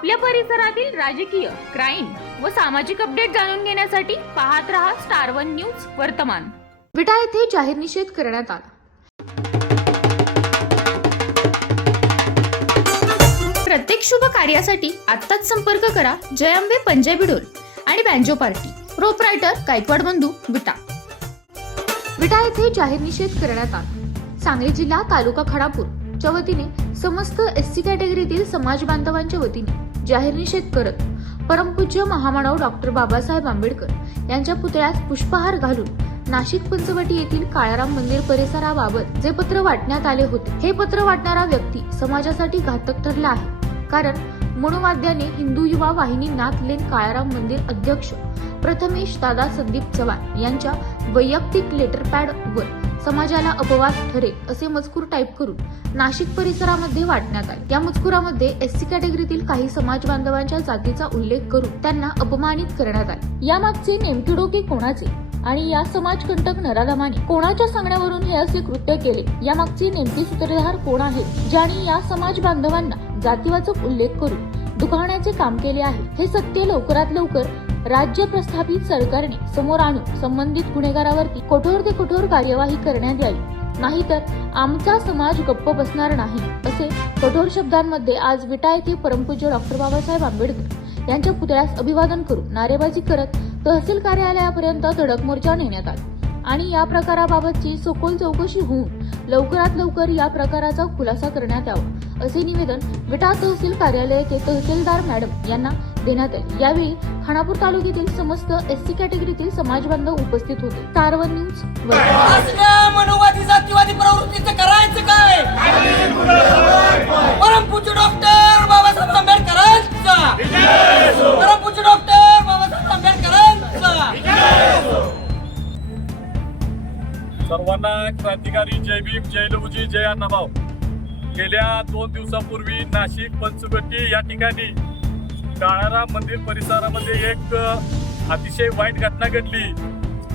आपल्या परिसरातील राजकीय क्राईम व सामाजिक अपडेट जाणून घेण्यासाठी पाहत रहा स्टार वन न्यूज वर्तमान. विटा येथे जाहीर निषेध करण्यात आला. प्रत्येक शुभ कार्यासाठी आत्ताच संपर्क करा जयंबे पंजाबी डोल आणि बँजो पार्टी. प्रोपरायटर गायकवाड बंधू विटा. विटा येथे जाहीर निषेध करण्यात आला. सांगली जिल्हा तालुका खानापूरच्या वतीने समस्त एस सी कॅटेगरीतील समाज बांधवांच्या वतीने जाहीर निषेध करत. परमपूज्य महामानव डॉक्टर बाबासाहेब आंबेडकर यांच्या पुतळ्यास पुष्पहार घालून नाशिक पंचवटी येथील काळाराम मंदिर परिसराबाबत जे पत्र वाटण्यात आले होते हे पत्र वाटणारा व्यक्ती समाजासाठी घातक ठरला आहे. कारण मनोवाद्याने हिंदू युवा वाहिनी नाथ लेन काळाराम मंदिर अध्यक्ष प्रथमेश दादा संदीप चव्हाण यांच्या वैयक्तिक लेटर पॅड वर समाजाला अपवाद ठरेल असे मजकूर टाईप करून नाशिक परिसरामध्ये वाटण्यात आले. या मजकुरामध्ये एस सी कॅटेगरीतील काही समाज बांधवांच्या जातीचा उल्लेख करून त्यांना अपमानित करण्यात आले. यामागचे नेमके डोके कोणाचे आणि या समाजकंटक नराधमाने कोणाच्या सांगण्यावरून हे असे कृत्य केले? यामागचे नेमके सूत्रधार कोण आहे? ज्यांनी या समाज बांधवांना जातीवाचक उल्लेख करून दुखावण्याचे काम केले आहे? हे सत्य लवकरात लवकर राज्य प्रस्थापित सरकारने समोर आणून संबंधित गुन्हेगारावरती कठोर ते कठोर कार्यवाही करण्यात यावी. नाहीतर आमचा समाज गप्प बसणार नाही असे कठोर शब्दांमध्ये आज विटा येथे परमपूज्य डॉक्टर बाबासाहेब आंबेडकर यांच्या पुतळ्यास अभिवादन करून नारेबाजी करत तहसील कार्यालयापर्यंत धडक मोर्चा नेण्यात आला. आणि या प्रकाराबाबतची सखोल चौकशी होऊन लवकरात लवकर या प्रकाराचा खुलासा करण्यात यावा असे निवेदन विटा तहसील कार्यालयाचे तहसीलदार मॅडम यांना देण्यात आले. यावेळी खानापूर तालुक्यातील समस्त एस सी कॅटेगरीतील समाज बांधव उपस्थित होते. स्टारवन न्यूज मनोवादी जातीवादी प्रवृत्तीचं करायचं काय? परमपूज्य डॉक्टर बाबासाहेब आंबेडकरांचा. परमपूज्य डॉक्टर बाबासाहेब आंबेडकरांचा. सर्वांना क्रांतिकारी जय भीम जय लहुजी जय अण्णाभाऊ. गेल्या दोन दिवसापूर्वी नाशिक पंचवटी या ठिकाणी काळाराम मंदिर परिसरामध्ये एक अतिशय वाईट घटना घडली.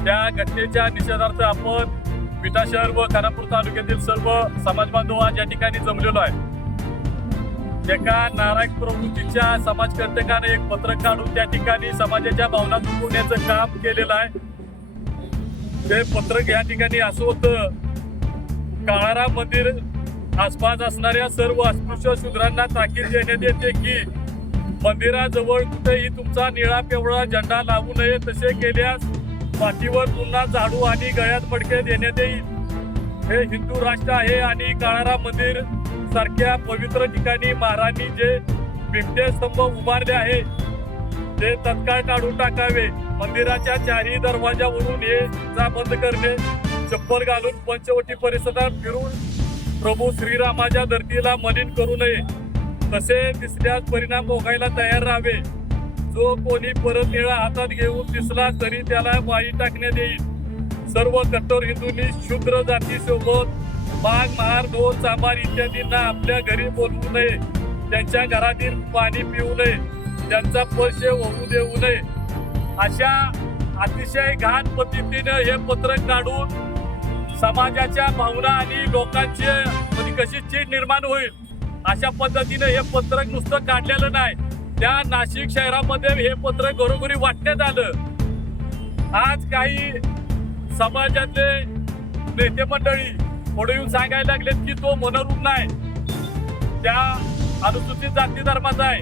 त्या घटनेच्या निषेधार्थ आपण विटा शहर व खानापूर तालुक्यातील सर्व समाज बांधव आज या ठिकाणी जमलेलो आहे. एका नारायक प्रवृत्तीच्या समाजकर्तकाने एक पत्रक काढून त्या ठिकाणी समाजाच्या भावना दुखवण्याचं काम केलेलं आहे. ते पत्रक या ठिकाणी असं होतं काळाराम मंदिर आसपास असणाऱ्या सर्व अस्पृश्य शूद्रांना ताकीद देण्यात येते की मंदिराजवळ कुठेही तुमचा निळा पिवळा झेंडा लावू नये तसे केल्यास पाठीवर पुन्हा झाडू आणि गळ्यात मडके देण्यात येईल. हे हिंदू राष्ट्र आहे आणि काळारा मंदिर सारख्या पवित्र ठिकाणी महाराणी जे बिबटे स्तंभ उभारले आहे ते तत्काळ काढून टाकावे. मंदिराच्या चारही दरवाजावरून हे जा बंद करणे चप्पल घालून पंचवटी परिसरात फिरून प्रभू श्रीरामाच्या धर्तीला मलिन करू नये. तसे दिसल्यास परिणाम भोगायला तयार राहावे. जो कोणी परत निळा हातात घेऊन दिसला तरी त्याला वाई टाकण्यात येईल. सर्व कट्टर हिंदूंनी शूद्र जाती सोबत माग महार ढोल चांबार इत्यादींना आपल्या घरी बोलवू नये. त्यांच्या घरातील पाणी पिऊ नये. त्यांचा स्पर्श होऊ देऊ नये. अशा अतिशय घाण पद्धतीने हे पत्र काढून समाजाच्या भावना आणि लोकांचे म्हणजे कशी चीड निर्माण होईल? अशा पद्धतीने हे पत्रक नुसतं काढलेलं नाही. त्या नाशिक शहरामध्ये हे पत्रक घरोघरी वाटण्यात आलं. आज काही समाजातले नेते मंडळी पुढे येऊन सांगायला लागलेत की तो मनोरुग्ण नाही. त्या अनुसूचित जाती धर्माचा आहे.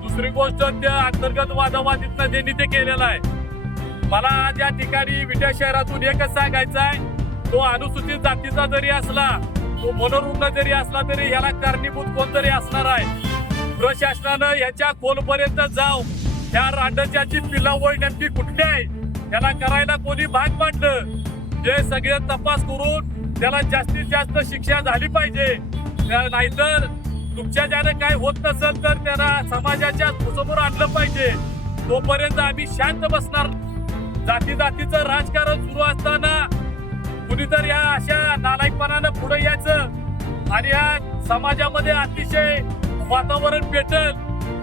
दुसरी गोष्ट त्या अंतर्गत वादावादीतनं त्यांनी ते केलेलं आहे. मला आज या ठिकाणी विटा शहरातून एकच सांगायचं आहे. तो अनुसूचित जातीचा जरी असला तो मनोरुग्ण जरी असला तरी ह्याला कारणीभूत कोणतरी असणार आहे. प्रशासनानं ह्याच्या खोलपर्यंत जाऊ त्या रांडच्याची पिलावळ नेमकी कुठली आहे त्याला करायला कोणी भाग मांडलं? जे सगळे तपास करून त्याला जास्तीत जास्त शिक्षा झाली पाहिजे. त्या- नाहीतर तुमच्या ज्यानं काय होत नसेल तर त्याला समाजाच्या समोर आणलं पाहिजे. तोपर्यंत आम्ही शांत बसणार. जाती जातीचं राजकारण सुरू असताना कुणीतर या अशा नालायकपणानं पुढे यायचं आणि या समाजामध्ये अतिशय वातावरण पेटल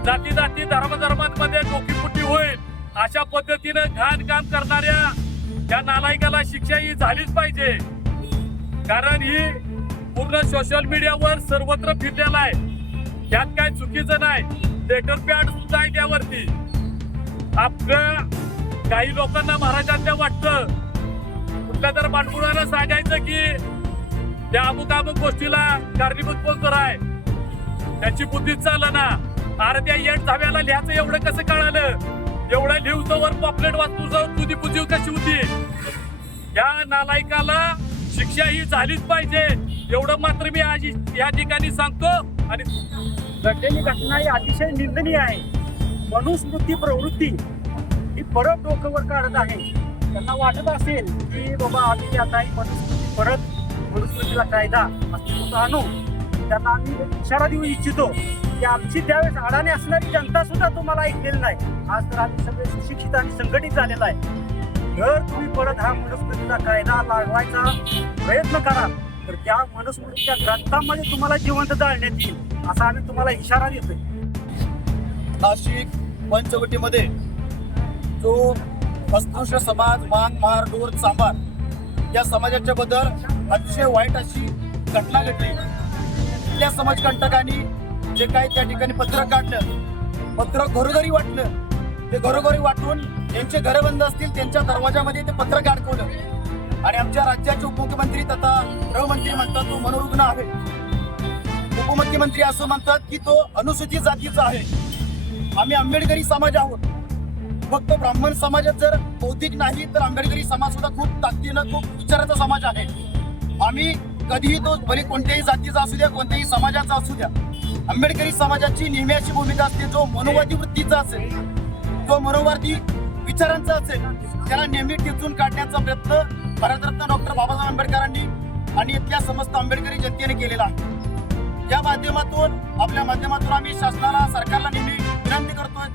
जाती जाती धर्मधर्मांमध्ये डोकीपुटी होईल अशा पद्धतीनं घाण काम करणाऱ्या या नालायकाला शिक्षा ही झालीच पाहिजे. कारण ही पूर्ण सोशल मीडियावर सर्वत्र फिरलेला आहे. त्यात काय चुकीचं नाही. लेटर पॅड सुद्धा आहे त्यावरती. आपलं काही लोकांना महाराजांना वाटतं. म्हटलं तर पाठपुराला सांगायचं की त्या अमुक अमुक गोष्टीला कारणीभूत कोण तर आहे त्याची बुद्धी चाललं ना अरे त्या येट धाव्याला लिहायचं एवढं कसं कळालं? एवढं लिहूचं पॉपलेट वाचतो जाऊन तुझी बुद्धी कशी होती? या नालायकाला शिक्षा ही झालीच पाहिजे. एवढं मात्र मी आज या ठिकाणी सांगतो आणि घडलेली घटना ही अतिशय निंदनीय आहे. मनुस्मृती प्रवृत्ती ही परत डोकंवर काढत आहे. त्यांना वाटत असेल की बाबा आम्ही आता ही मनुस्मृती परत मनुस्मृतीला कायदा अस्तित्वात आणू. त्यांना आम्ही इशारा देऊ इच्छितो की आमची त्यावेळेस अडाणी असणारी जनता सुद्धा तुम्हाला ऐकलेली नाही. आज तर आम्ही सगळे सुशिक्षित आणि संघटित झालेला आहे. जर तुम्ही परत हा मनुस्मृतीचा कायदा लागवायचा प्रयत्न कराल तर त्या मनुस्मृतीच्या ग्रंथामध्ये तुम्हाला जिवंत जाळण्यात येईल असा आम्ही तुम्हाला इशारा देतोय. नाशिक पंचवटीमध्ये जो अस्पृश्य समाज मान महार डोर चांभार या समाजाच्या बद्दल अतिशय वाईट अशी घटना घडली. त्या समाजकंटकांनी जे काही त्या ठिकाणी पत्र काढलं पत्र घरोघरी वाटलं ते घरोघरी वाटून त्यांचे घरं बंद असतील त्यांच्या दरवाजामध्ये ते पत्र अडकवलं. आणि आमच्या राज्याचे उपमुख्यमंत्री तथा गृहमंत्री म्हणतात तो मनोरुग्ण आहे. उपमुख्यमंत्री असं म्हणतात की तो अनुसूचित जातीचा आहे. आम्ही आंबेडकरी समाज आहोत. फक्त ब्राह्मण समाजात जर बौद्धिक नाही तर आंबेडकरी समाज सुद्धा खूप ताकदीनं खूप विचाराचा समाज आहे. आम्ही कधीही तो भले कोणत्याही जातीचा असू द्या कोणत्याही समाजाचा असू द्या आंबेडकरी समाजाची नेहमी अशी भूमिका असते जो मनोवादी वृत्तीचा असेल जो मनोवादी विचारांचा असेल त्याला नेहमी टिचून काढण्याचा प्रयत्न भारतरत्न डॉक्टर बाबासाहेब आंबेडकरांनी आणि इथल्या समस्त आंबेडकरी जनतेने केलेला आहे. या माध्यमातून आपल्या माध्यमातून आम्ही शासनाला सरकारला नेहमी विनंती करतोय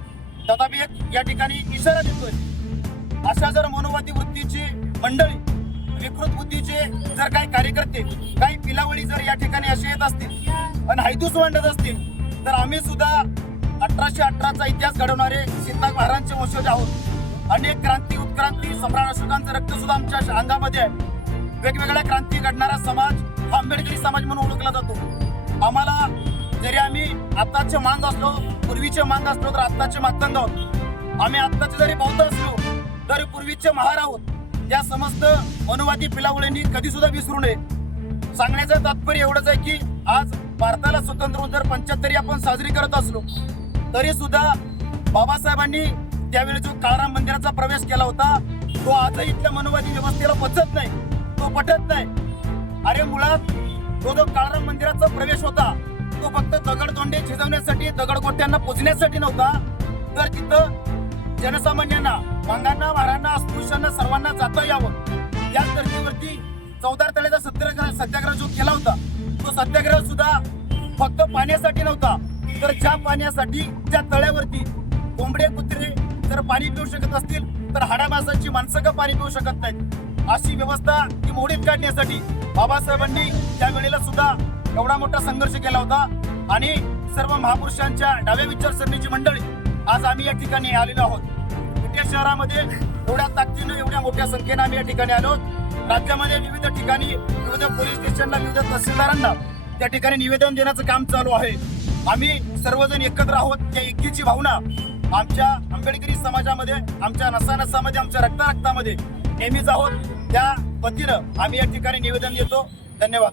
तथापि एक या ठिकाणी इशारा देतोय. अशा जर मनोवादी वृत्तीची मंडळी विकृत बुद्धीचे जर काही कार्यकर्ते काही पिलावळी जर या ठिकाणी असे येत असतील आणि हैदूस मांडत असतील तर आम्ही सुद्धा अठराशे अठराचा इतिहास घडवणारे सीताक महाराजांचे वंशज आहोत. अनेक क्रांती उत्क्रांती सम्राट अशोकांचं रक्त सुद्धा आमच्या अंगामध्ये आहे. वेगवेगळ्या क्रांती घडणारा समाज हा आंबेडकरी समाज म्हणून ओळखला जातो. आम्हाला जरी आम्ही आत्ताचे मांग असलो पूर्वीचे मांग असलो तर आत्ताचे मातंग आहोत. आम्ही आत्ताचे जरी बौद्ध असलो तरी पूर्वीचे महार आहोत. या समस्त अनुवादी पिलावळींनी कधी सुद्धा विसरू नये. सांगण्याचं तात्पर्य एवढंच आहे की आज भारताला स्वतंत्र होऊन जर पंच्याहत्तरी आपण साजरी करत असलो तरी सुद्धा बाबासाहेबांनी त्यावेळी जो काळाराम मंदिराचा प्रवेश केला होता तो आजही इथल्या मनोवादी व्यवस्थेला पचत नाही तो पटत नाही. अरे मुळात तो जो काळाराम मंदिराचा प्रवेश होता तो फक्त दगडदोंडे दगड गोट्यांना पुजण्यासाठी नव्हता. तर तिथं जनसामान्यांना मांगांना वारांना अस्पृश्यांना सर्वांना जाता यावं. या धर्तीवरती चौदार तळ्याचा सत्याग्रह सत्याग्रह जो केला होता तो सत्याग्रह सुद्धा फक्त पाण्यासाठी नव्हता. तर ज्या पाण्यासाठी ज्या तळ्यावरती कोंबडे कुत्रे जर पाणी पिऊ शकत असतील तर हाडामासाची माणसं का पाणी पिऊ शकत नाहीत? अशी व्यवस्था ती मोडीत काढण्यासाठी बाबासाहेबांनी त्या वेळेला सुद्धा एवढा मोठा संघर्ष केला होता. आणि सर्व महापुरुषांच्या डाव्या विचारसरणीची मंडळी आज आम्ही या ठिकाणी आलेलो आहोत. विट्या शहरामध्ये एवढ्या ताकदीनं एवढ्या मोठ्या संख्येनं आम्ही या ठिकाणी आलो राज्यामध्ये विविध ठिकाणी विविध पोलीस स्टेशनला विविध तहसीलदारांना त्या ठिकाणी निवेदन देण्याचं काम चालू आहे. आम्ही सर्वजण एकत्र आहोत. त्या एकीची भावना आमच्या आंबेडकरी समाजामध्ये आमच्या नसानसामध्ये आमच्या रक्तारक्तामध्ये नेहमीच आहोत. त्या वतीनं आम्ही या ठिकाणी निवेदन देतो. धन्यवाद.